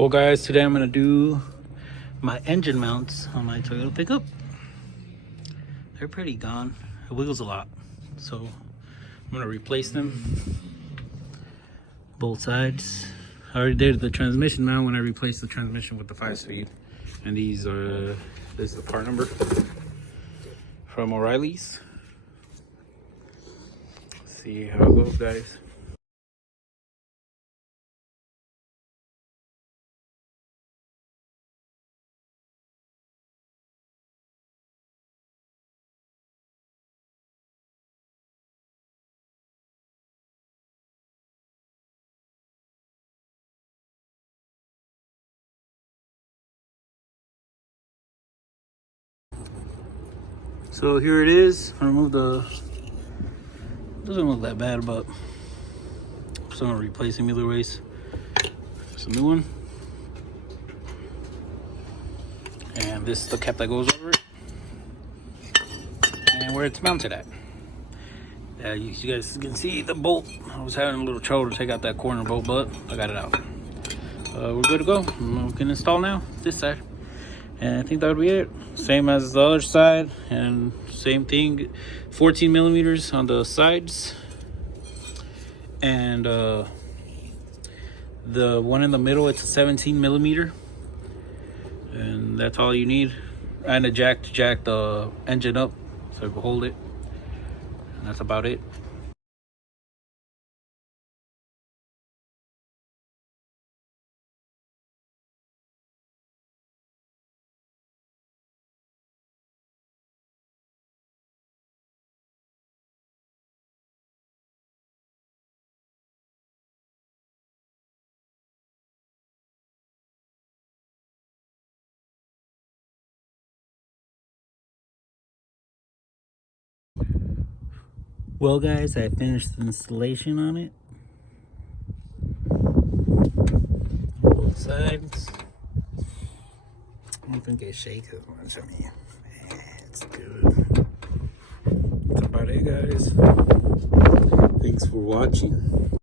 Well guys, today I'm going to do my engine mounts on my Toyota pickup. They're pretty gone. It wiggles a lot. So I'm going to replace them. Both sides. I already did the transmission mount when I replaced the transmission with the 5-speed. And these are, this is the part number from O'Reilly's. Let's see how it goes, guys. So here it is. I removed the, doesn't look that bad, but so I'm gonna replace them either ways. It's a new one. And this is the cap that goes over it. And where it's mounted at. You guys can see the bolt. I was having a little trouble to take out that corner bolt, but I got it out. We're good to go. We can install now this side. And I think that would be it. Same as the other side, and same thing, 14 millimeters on the sides, and the one in the middle, it's a 17 millimeter, and that's all you need. And a jack to jack the engine up so it will hold it, and that's about it. Well guys, I finished the installation on it. Both sides. I don't think it shakes as much. I mean, it's good. That's about it, guys. Thanks for watching.